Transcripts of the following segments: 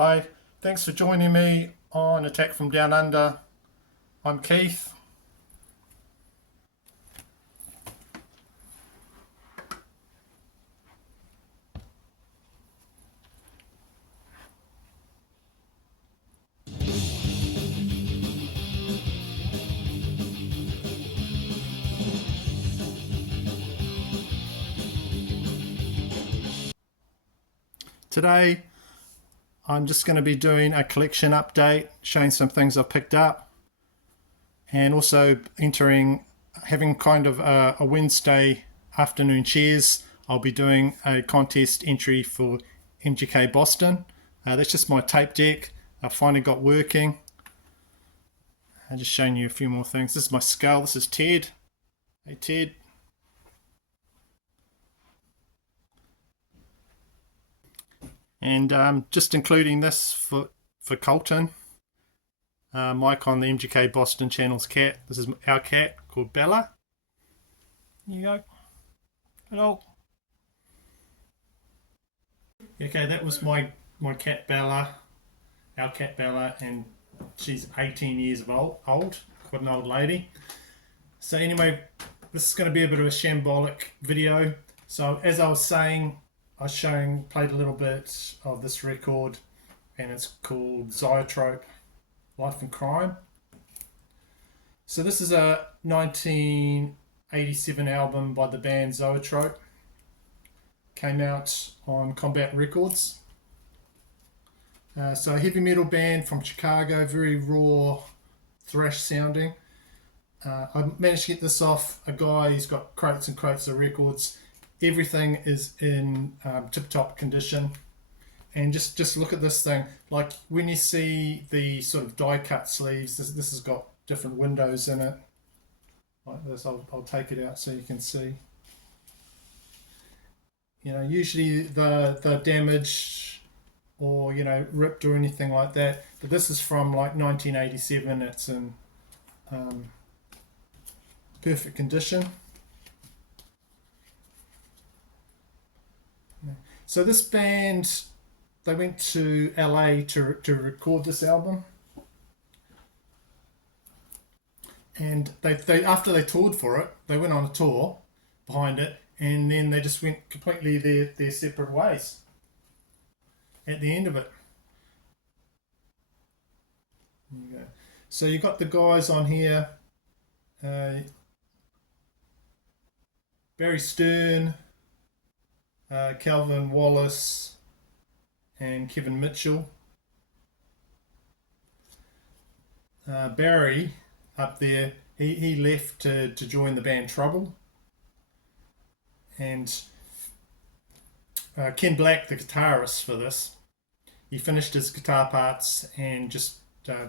Hi, thanks for joining me on Attack from Down Under. I'm Keith. Today I'm just going to be doing a collection update, showing some things I've picked up, and also having kind of a Wednesday afternoon cheers. I'll be doing a contest entry for MGK Boston. That's just my tape deck. I finally got working. I'm just showing you a few more things. This is my scale. This is Ted. Hey Ted. And just including this for Colton. Mike on the MGK Boston channel's cat. This is our cat called Bella. Here you go. Hello. Okay, that was my cat Bella, our cat Bella, and she's 18 years old, quite an old lady. So anyway, this is going to be a bit of a shambolic video. So as I was saying, played a little bit of this record, and it's called Zoetrope, Life and Crime. So this is a 1987 album by the band Zoetrope. Came out on Combat Records. So a heavy metal band from Chicago, very raw, thrash sounding. I managed to get this off a guy. He's got crates and crates of records. Everything is in tip-top condition. And just look at this thing. Like when you see the sort of die-cut sleeves, this has got different windows in it. Like this, I'll take it out so you can see. You know, usually the damaged or, you know, ripped or anything like that. But this is from like 1987. It's in perfect condition. So this band, they went to LA to record this album, and they after they toured for it, they went on a tour behind it, and then they just went completely their separate ways at the end of it. There you go. So you got the guys on here, Barry Stern, Calvin Wallace, and Kevin Mitchell. Barry up there, he left to join the band Trouble. And Ken Black, the guitarist for this, he finished his guitar parts and just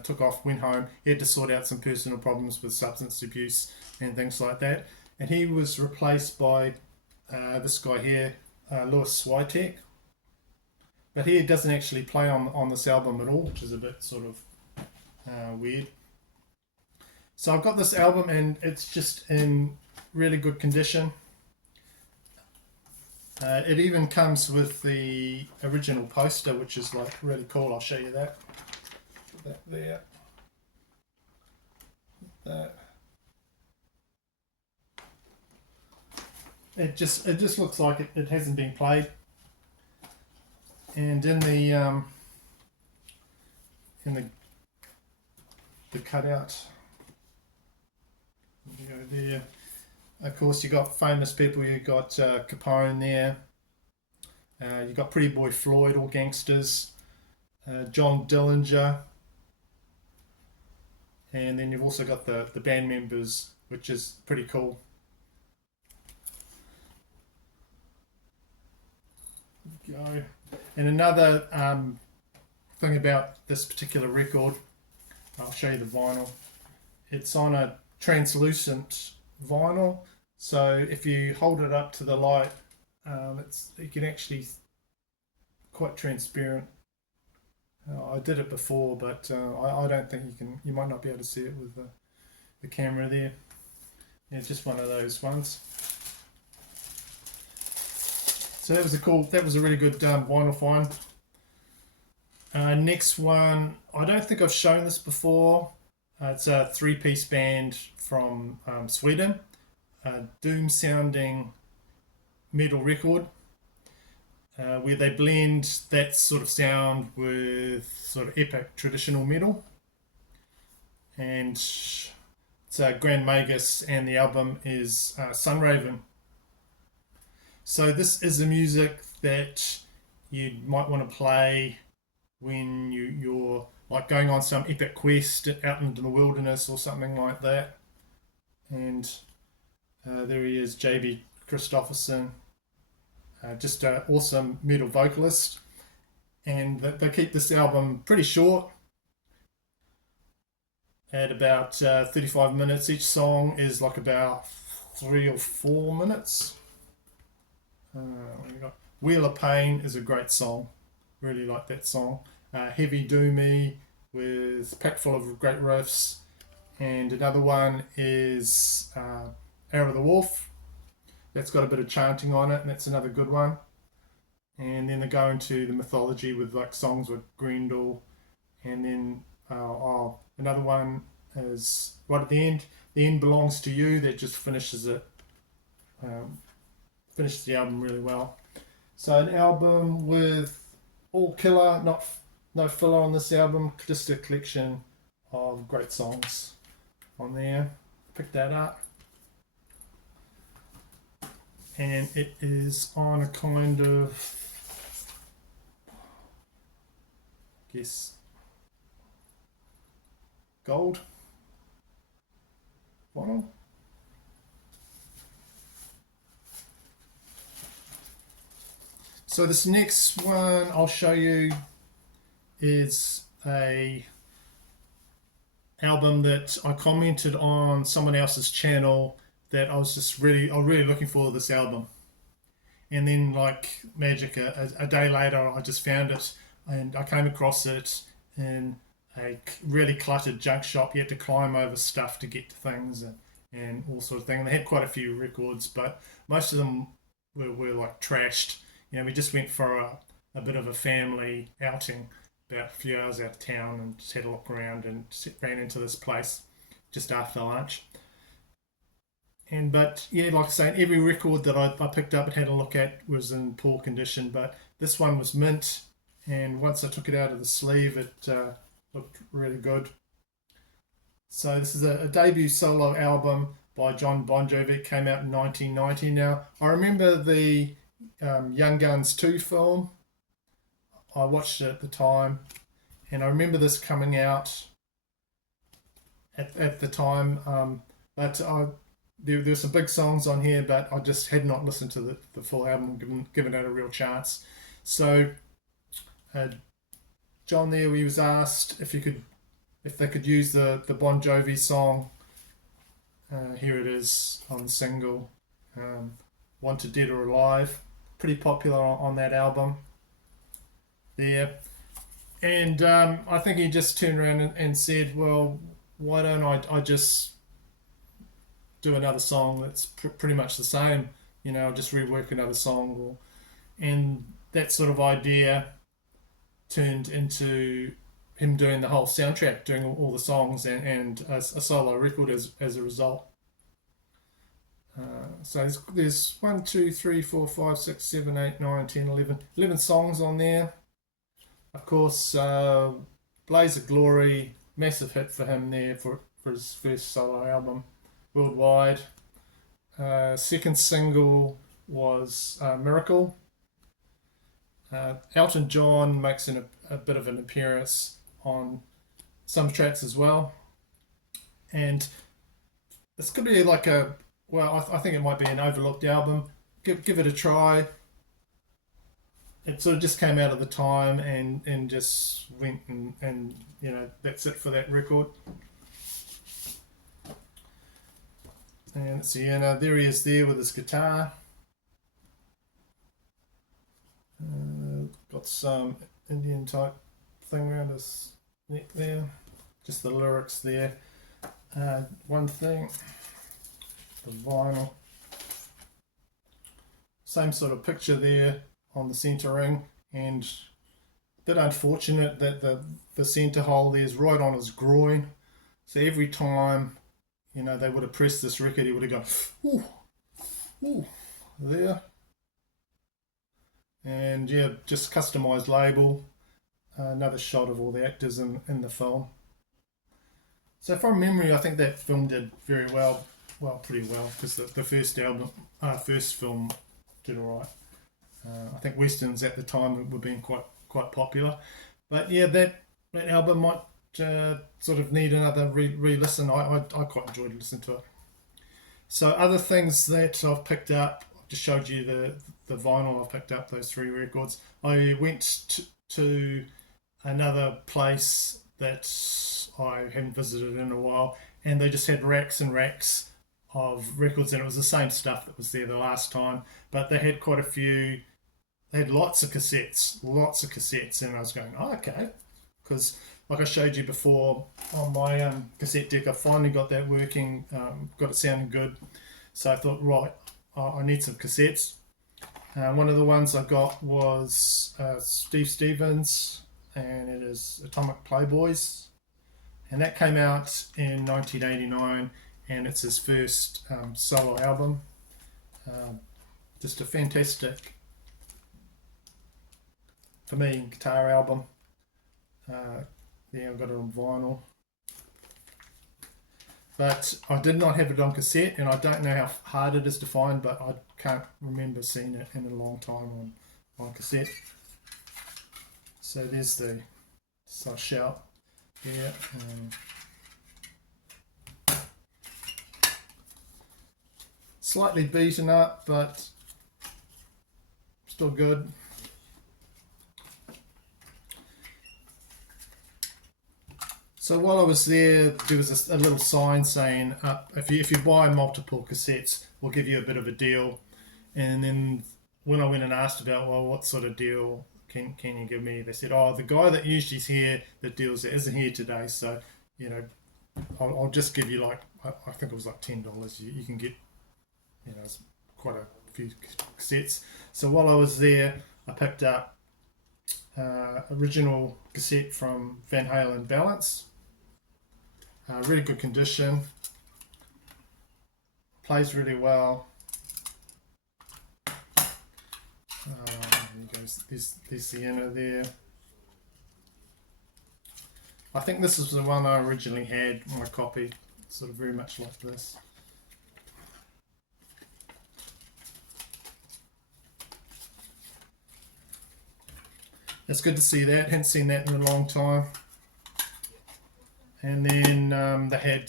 took off, went home. He had to sort out some personal problems with substance abuse and things like that. And he was replaced by this guy here, Louis Switek. But he doesn't actually play on this album at all, which is a bit sort of weird. So I've got this album and it's just in really good condition. It even comes with the original poster, which is like really cool. I'll show you that. Put that there. That. It just looks like it hasn't been played. And in the cutout, you go there. Of course, you got famous people. You got Capone there. You got Pretty Boy Floyd, all gangsters. John Dillinger, and then you've also got the band members, which is pretty cool. Go. And another thing about this particular record, I'll show you the vinyl. It's on a translucent vinyl, so if you hold it up to the light, you can actually quite transparent. I did it before, but I don't think you might not be able to see it with the camera there. Yeah, it's just one of those ones. So that was a really good vinyl find. Next one, I don't think I've shown this before. It's a three-piece band from Sweden, a doom sounding metal record, where they blend that sort of sound with sort of epic traditional metal. And it's Grand Magus, and the album is Sunraven. So this is the music that you might want to play when you're like going on some epic quest out into the wilderness or something like that. And there he is, JB Christopherson, just an awesome metal vocalist. And they keep this album pretty short, at about 35 minutes. Each song is like about 3 or 4 minutes. What we got? Wheel of Pain is a great song. Really like that song. Heavy Doomy with packed full of great riffs. And another one is Arrow the Wolf. That's got a bit of chanting on it, and that's another good one. And then they go into the mythology with like songs with Grendel. And then another one is right at the end. The End Belongs to You. That just finishes it. Finishes the album really well. So an album with all killer, no filler on this album. Just a collection of great songs on there. Pick that up. And it is on a kind of, I guess, gold vinyl. So this next one I'll show you is a album that I commented on someone else's channel that I'm really looking for this album. And then like magic, a day later I just found it, and I came across it in a really cluttered junk shop. You had to climb over stuff to get to things and all sort of thing. And they had quite a few records, but most of them were like trashed. We just went for a bit of a family outing about a few hours out of town, and just had a look around and ran into this place just after lunch. But yeah, like I say, every record that I picked up and had a look at was in poor condition, but this one was mint, and once I took it out of the sleeve, it looked really good. So this is a debut solo album by John Bon Jovi. It came out in 1990. Now, I remember the Young Guns 2 film. I watched it at the time, and I remember this coming out at the time. But there's some big songs on here, but I just had not listened to the full album, given it a real chance. So John there, he was asked if they could use the Bon Jovi song. Here it is on the single, Wanted Dead or Alive. Pretty popular on that album there. And I think he just turned around and said, well, why don't I just do another song that's pretty much the same, I'll just rework another song. And that sort of idea turned into him doing the whole soundtrack, doing all the songs, and a solo record as a result. So there's 1, 2, 3, 4, 5, 6, 7, 8, 9, 10, 11 songs on there. Of course, Blaze of Glory, massive hit for him there for his first solo album worldwide. Second single was Miracle. Elton John makes a bit of an appearance on some tracks as well. And this could be like I think it might be an overlooked album. Give it a try. It sort of just came out at the time and just went and that's it for that record. And let's see, there he is there with his guitar. Got some Indian type thing around his neck there. Just the lyrics there. One thing, the vinyl. Same sort of picture there on the center ring, and bit unfortunate that the centre hole there is right on his groin. So every time, they would have pressed this record, he would have gone, ooh, ooh, there. And yeah, just customised label. Another shot of all the actors in the film. So from memory, I think that film did very well. Well, pretty well, because the first film did alright. I think westerns at the time were being quite popular. But yeah, that album might sort of need another re-listen. I quite enjoyed listening to it. So other things that I've picked up, I've just showed you the vinyl I've picked up, those 3 records. I went to another place that I hadn't visited in a while, and they just had racks and racks of records, and it was the same stuff that was there the last time, but they had quite a few. They had lots of cassettes, and I was going, oh, okay, because like I showed you before on my cassette deck, I finally got that working, got it sounding good. So I thought, right, I need some cassettes. One of the ones I got was Steve Stevens, and it is Atomic Playboys, and that came out in 1989, and it's his first solo album. Just a fantastic, for me, guitar album. Yeah, I've got it on vinyl. But I did not have it on cassette, and I don't know how hard it is to find, but I can't remember seeing it in a long time on cassette. So there's the shout. Yeah. Slightly beaten up, but still good. So while I was there was a little sign saying, if you buy multiple cassettes, we'll give you a bit of a deal. And then when I went and asked about, well, what sort of deal can you give me? They said, oh, the guy that usually is here that deals it isn't here today. So, I'll just give you I think it was like $10. You can get, quite a few cassettes. So while I was there, I picked up original cassette from Van Halen, Balance. Really good condition. Plays really well. There's the inner there. I think this is the one I originally had, my copy, sort of very much like this. It's good to see that. Hadn't seen that in a long time. And then they had,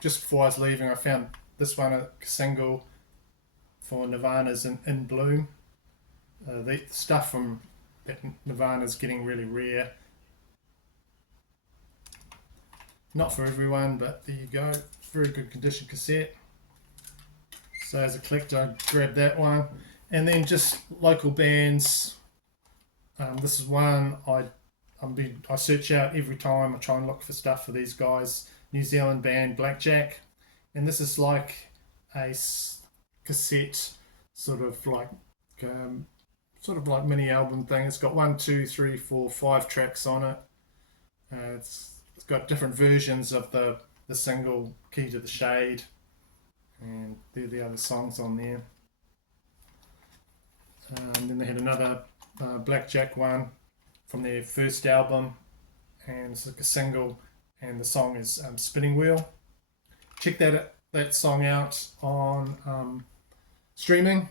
just before I was leaving, I found this one, a single for Nirvana's In Bloom. The stuff from Nirvana's getting really rare. Not for everyone, but there you go. Very good condition cassette. So as a collector, I grabbed that one. And then just local bands. This is one I search out every time. I try and look for stuff for these guys. New Zealand band Blackjack, and this is like a cassette, sort of like mini album thing. It's got 1, 2, 3, 4, 5 tracks on it. It's got different versions of the single Key to the Shade, and they're the other songs on there. And then they had another Blackjack one from their first album, and it's like a single, and the song is Spinning Wheel. Check that song out on streaming.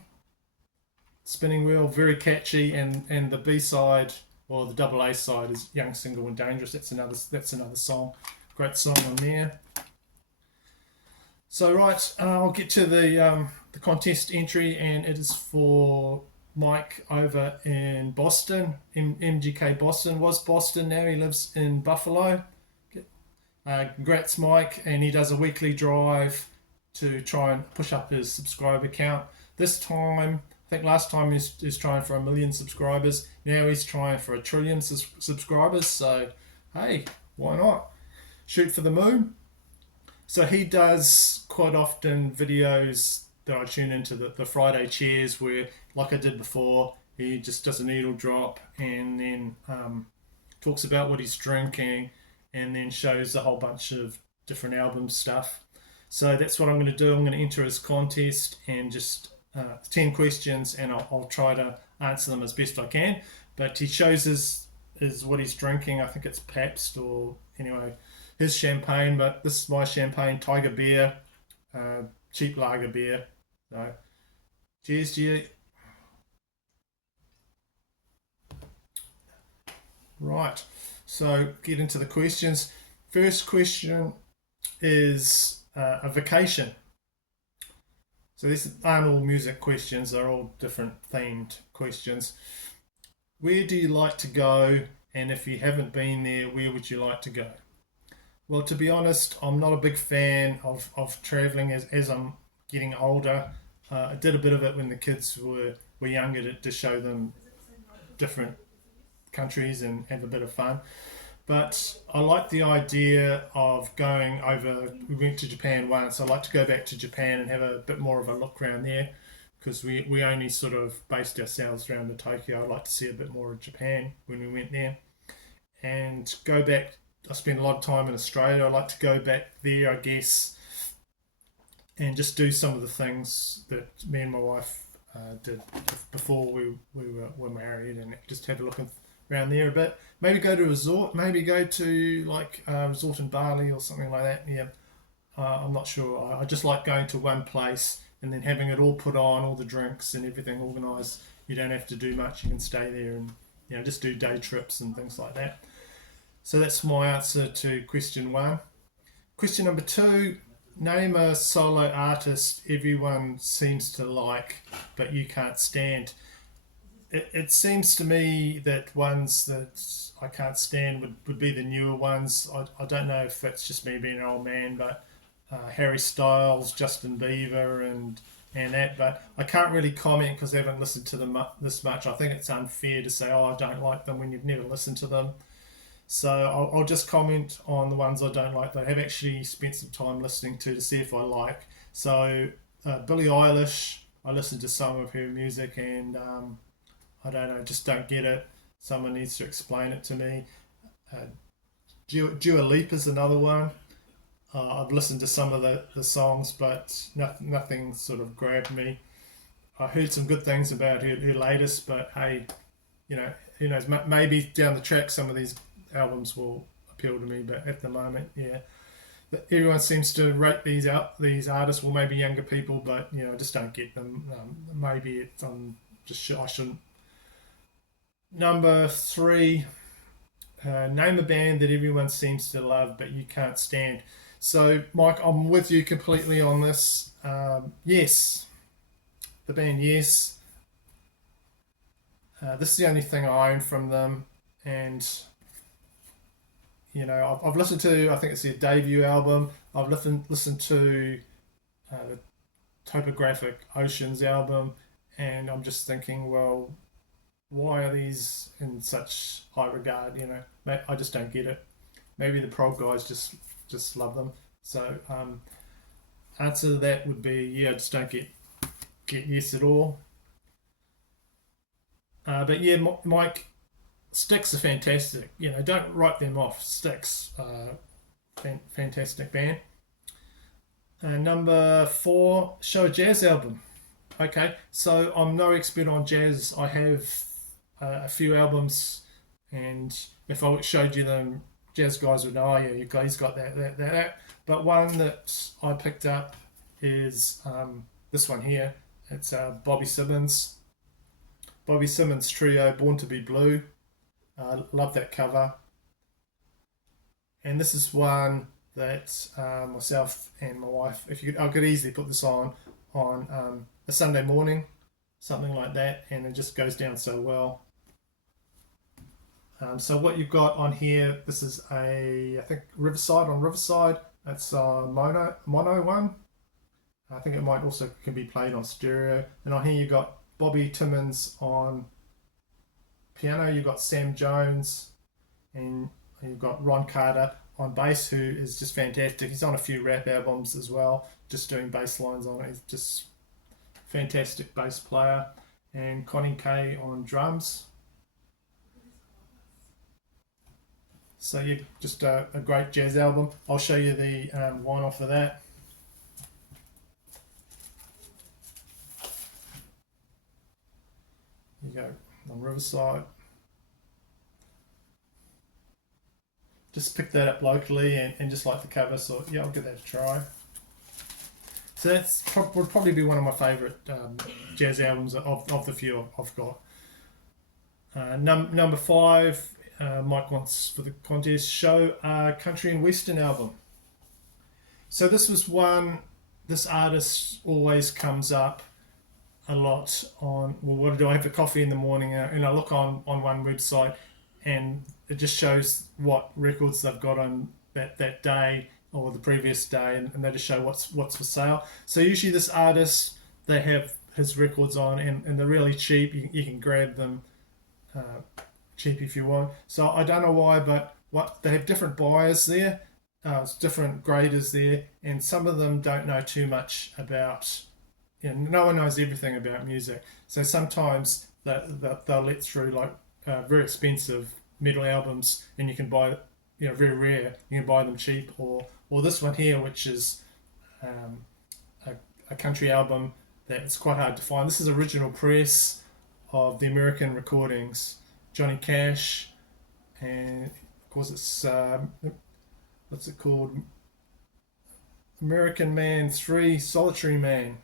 Spinning Wheel, very catchy, and the B-side or the double A side is Young, Single and Dangerous. That's another song, great song on there. So right, I'll get to the contest entry, and it is for Mike over in Boston, MGK Boston. Was Boston, now he lives in Buffalo. Congrats, Mike, and he does a weekly drive to try and push up his subscriber count. This time, I think last time he's trying for 1 million subscribers. Now he's trying for 1 trillion subscribers. So, hey, why not? Shoot for the moon. So he does quite often videos that I tune into the Friday cheers, where, like I did before, He just does a needle drop and then talks about what he's drinking and then shows a whole bunch of different album stuff. So that's what I'm going to do. I'm going to enter his contest and just 10 questions, and I'll try to answer them as best I can. But he shows his what he's drinking. I think it's Pabst, or anyway, his champagne. But this is my champagne, Tiger Beer, cheap lager beer. So, cheers to you. Right, so get into the questions. First question is a vacation. So these aren't all music questions, they're all different themed questions. Where do you like to go? And if you haven't been there, where would you like to go? Well, to be honest, I'm not a big fan of traveling as I'm getting older. I did a bit of it when the kids were younger to show them different countries and have a bit of fun. But I like the idea of going over. We went to Japan once. I'd like to go back to Japan and have a bit more of a look around there, because we only sort of based ourselves around the Tokyo. I'd like to see a bit more of Japan when we went there. And go back. I spent a lot of time in Australia. I'd like to go back there, I guess, and just do some of the things that me and my wife did before we were married, and just have a look around there a bit. Maybe go to a resort. Maybe go to like a resort in Bali or something like that. Yeah, I'm not sure. I just like going to one place and then having it all put on, all the drinks and everything organised. You don't have to do much. You can stay there and just do day trips and things like that. So that's my answer to question one. Question number two: name a solo artist everyone seems to like, but you can't stand. It seems to me that ones that I can't stand would be the newer ones. I don't know if it's just me being an old man, but Harry Styles, Justin Bieber, and that. But I can't really comment because I haven't listened to them this much. I think it's unfair to say, oh, I don't like them when you've never listened to them. So I'll just comment on the ones I don't like that I have actually spent some time listening to see if I like. So Billie Eilish, I listened to some of her music and I don't know, just don't get it. Someone needs to explain it to me. Dua Lipa's another one. I've listened to some of the songs, but nothing sort of grabbed me. I heard some good things about her latest, but hey, who knows? Maybe down the track some of these albums will appeal to me, but at the moment, yeah. But everyone seems to rate these artists, well, maybe younger people, but I just don't get them. Maybe it's I shouldn't. Number three, name a band that everyone seems to love but you can't stand. So, Mike, I'm with you completely on this. Yes, the band Yes. This is the only thing I own from them, and I've listened to. I think it's their debut album. I've listened to the Topographic Oceans album, and I'm just thinking, well, why are these in such high regard? I just don't get it. Maybe the prog guys just love them. So answer to that would be, yeah, I just don't get Yes at all. But yeah, Mike, Styx are fantastic. Don't write them off. Styx, fantastic band. Number four, show a jazz album. Okay, so I'm no expert on jazz. I have a few albums, and if I showed you them, jazz guys would know, oh yeah, he's got that. But one that I picked up is this one here. It's Bobby Simmons. Bobby Simmons Trio, Born to Be Blue. Love that cover. And this is one that myself and my wife, I could easily put this on a Sunday morning, something like that, and it just goes down so well. So what you've got on here, this is I think Riverside on Riverside. That's mono one. I think it might also can be played on stereo. And on here you've got Bobby Timmons on piano. You've got Sam Jones, and you've got Ron Carter on bass, who is just fantastic. He's on a few rap albums as well, just doing bass lines on it. He's just fantastic bass player. and Connie Kay on drums. So yeah, just a great jazz album. I'll show you the vinyl for that. There you go, on Riverside. Just picked that up locally and just like the cover, so yeah, I'll give that a try. So that's would probably be one of my favourite jazz albums of the few I've got. Number 5, Mike wants for the contest show country and western album. So this was one. This artist always comes up a lot on. Well, what do I have for coffee in the morning? And I look on one website, and it just shows what records they've got on that day or the previous day, and they just show what's for sale. So usually this artist, they have his records on, and they're really cheap. You can grab them cheap if you want. So I don't know why, but what they have different buyers there, different graders there, and some of them don't know too much about. No one knows everything about music, so sometimes they'll let through like very expensive metal albums, and you can buy, very rare. You can buy them cheap, or this one here, which is a country album that it's quite hard to find. This is original press of the American recordings, Johnny Cash, and of course it's what's it called? American Man 3, Solitary Man.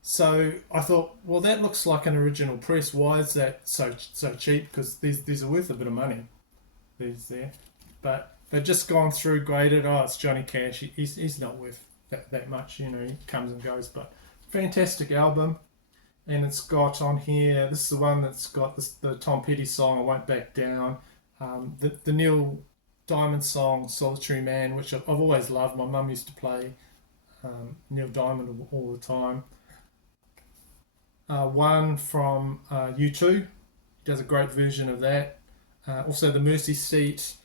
So I thought, well, that looks like an original press. Why is that so cheap? Because these are worth a bit of money. These there, but they've just gone through, graded. Oh, it's Johnny Cash. He's not worth that much. He comes and goes. But fantastic album, and it's got on here. This is the one that's got the Tom Petty song, "I Won't Back Down." The Neil Diamond song, "Solitary Man," which I've always loved. My mum used to play Neil Diamond all the time. One from U2, he does a great version of that. Also the Mercy Seat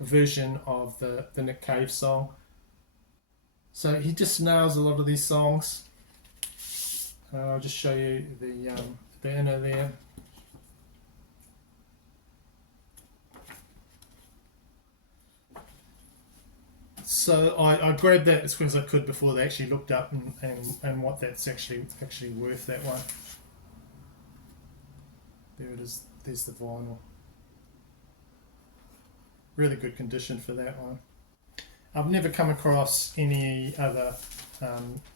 version of the Nick Cave song. So he just nails a lot of these songs. I'll just show you the inner there. So I grabbed that as quick as I could before they actually looked up and what that's actually worth, that one. There it is. There's the vinyl. Really good condition for that one. I've never come across any other,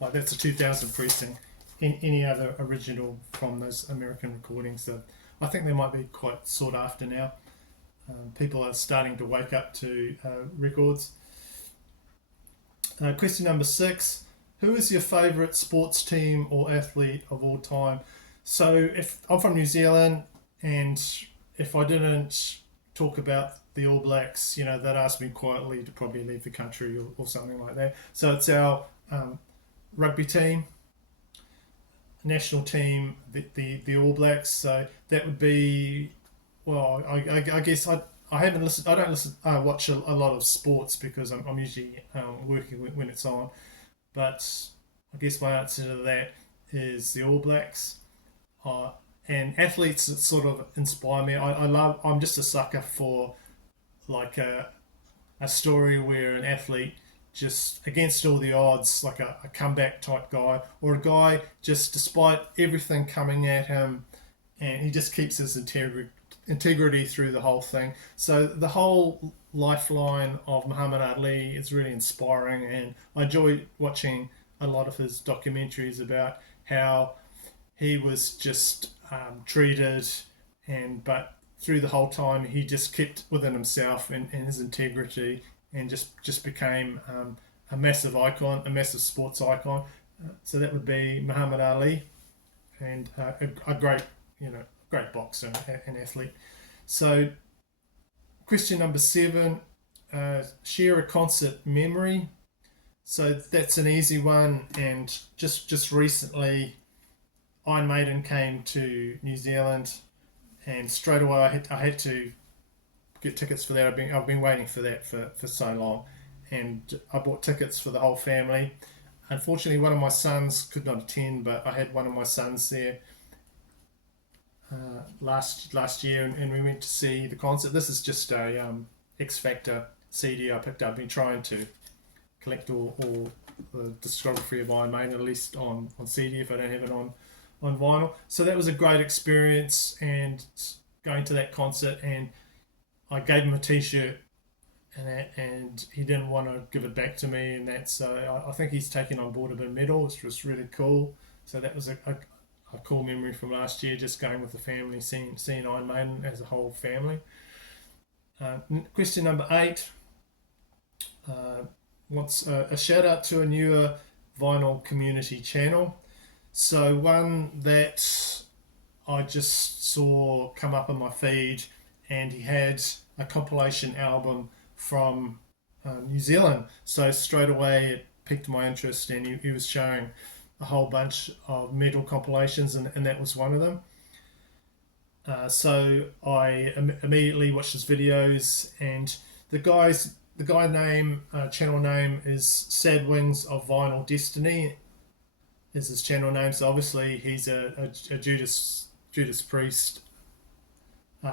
like that's a 2000 pressing, any other original from those American recordings. That I think they might be quite sought after now. People are starting to wake up to records. Question number 6. Who is your favourite sports team or athlete of all time? So if I'm from New Zealand, and if I didn't talk about the All Blacks, they'd ask me quietly to probably leave the country or something like that. So it's our rugby team, national team, the All Blacks. So that would be, well, I guess I haven't listened. I don't listen. I watch a lot of sports because I'm usually working when it's on. But I guess my answer to that is the All Blacks. And athletes that sort of inspire me. I'm just a sucker for like a story where an athlete just against all the odds, like a comeback type guy, or a guy just despite everything coming at him, and he just keeps his integrity through the whole thing. So the whole lifeline of Muhammad Ali is really inspiring, and I enjoy watching a lot of his documentaries about how he was just treated, but through the whole time he just kept within himself and his integrity, and just became a massive icon, a massive sports icon. So that would be Muhammad Ali, and a great boxer and athlete. So question number 7, share a concert memory. So that's an easy one, and just recently Iron Maiden came to New Zealand, and straight away I had to get tickets for that. I've been waiting for that for so long, and I bought tickets for the whole family. Unfortunately, one of my sons could not attend, but I had one of my sons there last year, and we went to see the concert. This is just a X Factor CD I picked up. I've been trying to collect all the discography of Iron Maiden, at least on CD if I don't have it on vinyl. So that was a great experience, and going to that concert, and I gave him a T-shirt, and he didn't want to give it back to me, and that, so I think he's taken on board a bit of metal, which was really cool. So that was a cool memory from last year, just going with the family, seeing Iron Maiden as a whole family. Question number 8. Wants a shout out to a newer vinyl community channel. So one that I just saw come up on my feed, and he had a compilation album from New Zealand. So straight away it piqued my interest, and he was showing a whole bunch of metal compilations, and that was one of them. So I immediately watched his videos, and the guy name, channel name is Sad Wings of Vinyl Destiny is his channel name. So obviously he's a Judas Priest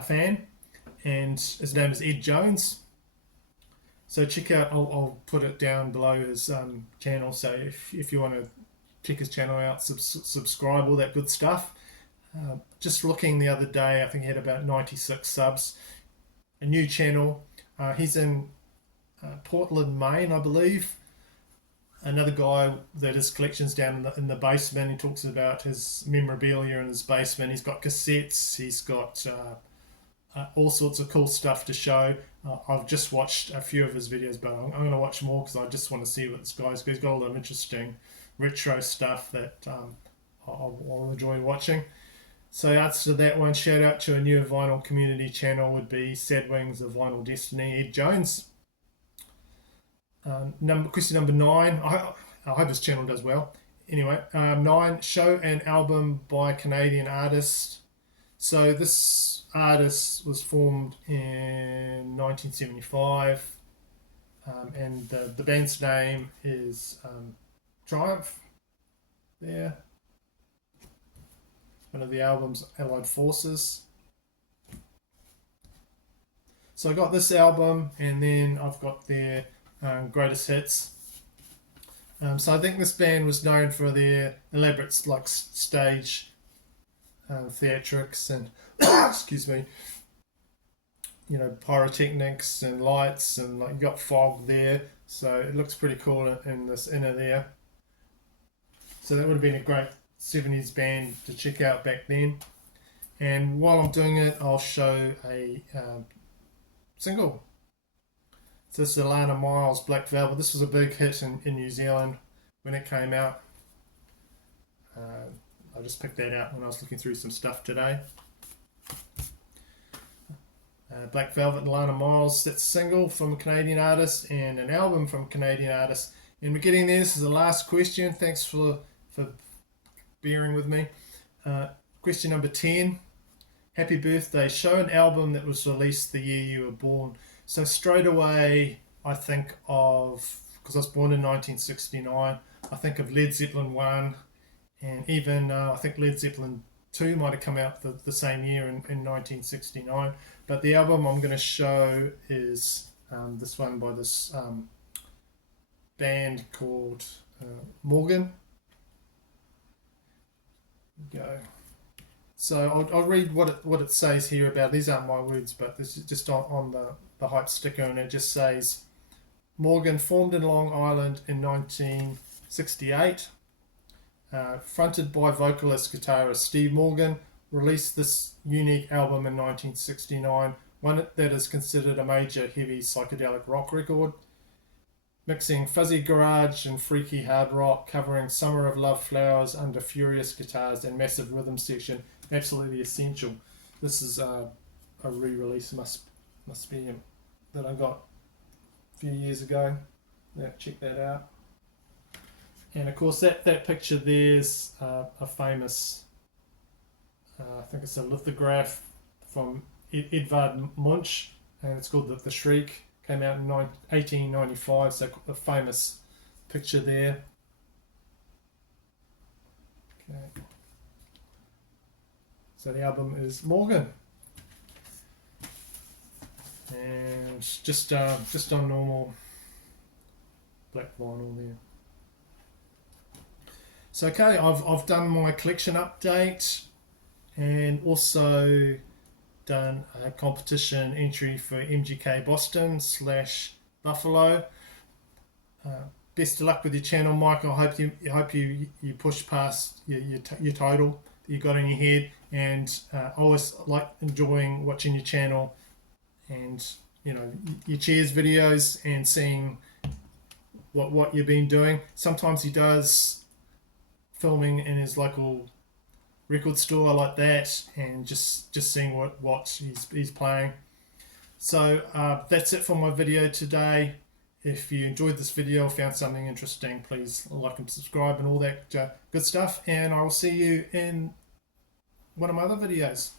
fan, and his name is Ed Jones. So check out, I'll put it down below his channel, so if you want to check his channel out, subscribe, all that good stuff. Just looking the other day, I think he had about 96 subs. A new channel. He's in Portland, Maine, I believe. Another guy that his collection's down in the basement. He talks about his memorabilia in his basement. He's got cassettes. He's got all sorts of cool stuff to show. I've just watched a few of his videos, but I'm going to watch more because I just want to see what this guy's got. He's got all the interesting retro stuff that I'll enjoy watching. So answer to that one, shout out to a new vinyl community channel would be Sad Wings of Vinyl Destiny, Ed Jones. Question number 9. I hope this channel does well. Anyway, 9, show an album by a Canadian artist. So this artist was formed in 1975, and the band's name is Triumph. There. One of the albums, Allied Forces. So I got this album, and then I've got their greatest hits. So I think this band was known for their elaborate stage theatrics and excuse me, pyrotechnics and lights, and you got fog there, so it looks pretty cool in this inner there. So that would have been a great 70s band to check out back then. And while I'm doing it, I'll show a single. So this is Alana Miles, Black Velvet. This was a big hit in New Zealand when it came out. I just picked that out when I was looking through some stuff today. Black Velvet and Alana Miles, that's a single from a Canadian artist and an album from a Canadian artist. And we're getting there. This is the last question. Thanks for bearing with me. Question number 10. Happy birthday. Show an album that was released the year you were born. So straight away, I think of, because I was born in 1969, I think of Led Zeppelin 1, and even I think Led Zeppelin 2 might have come out the same year in 1969. But the album I'm going to show is this one by this band called Morgan. Go. So I'll read what it says here about. These aren't my words, but this is just on the hype sticker, and it just says Morgan, formed in Long Island in 1968, fronted by vocalist guitarist Steve Morgan, released this unique album in 1969, one that is considered a major heavy psychedelic rock record, mixing fuzzy garage and freaky hard rock, covering Summer of Love Flowers under furious guitars and massive rhythm section. Absolutely essential. This is a re-release, must be that I got a few years ago. Yeah, check that out. And of course that picture there's a famous, I think it's a lithograph from Edvard Munch, and it's called The Shriek. Came out in 1895, so a famous picture there. Okay. So the album is Morgan, and just on normal black vinyl there. So okay, I've done my collection update, and also done a competition entry for MGK Boston / Buffalo. Best of luck with your channel, Mike. I hope you push past your total that you got in your head, and I always like enjoying watching your channel, and your Cheers videos, and seeing what you've been doing. Sometimes he does filming in his local record store like that, and just seeing what he's playing. So that's it for my video today. If you enjoyed this video or found something interesting, please like and subscribe and all that good stuff, and I will see you in one of my other videos.